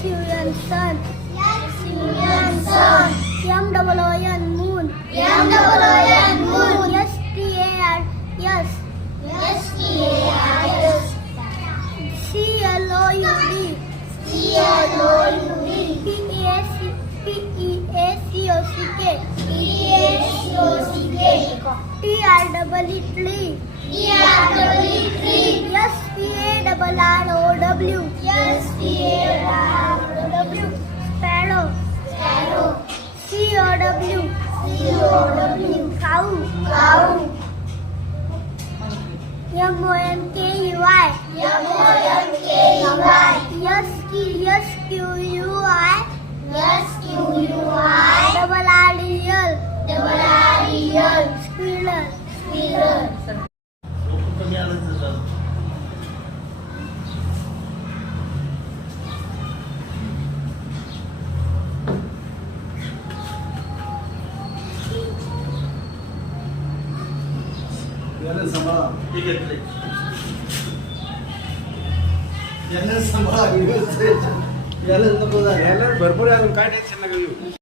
S-U-N sun. S-U-N sun. M-O-O-N moon. M-O-O-N moon. S-T-A-R-S. S-T-A-R-S. C-L-O-U-D. C-L-O-U-D. P-E-A-C-O-C-K. P-E-A-C-O-C-K. T-R-E-E-Tree. T-R-E-E-Tree. S-P-A-R-R-O-W. S-P-A-R-R-O-W. Sparrow. Sparrow. C-O-W. C-O-W. Cow. Cow. M-O-N-K-E-Y. M-O-N-K-E-Y. S-Q-U-I. S-Q-U-I. Double-R-E-L. Double-R-E-L. Squirrel. Squirrel. कमी आलं तसं याला सांभाळा हे घेतले याला सांभाळा याला नको झालं याला भरपूर आहे अजून काय टेन्शन नका घेऊ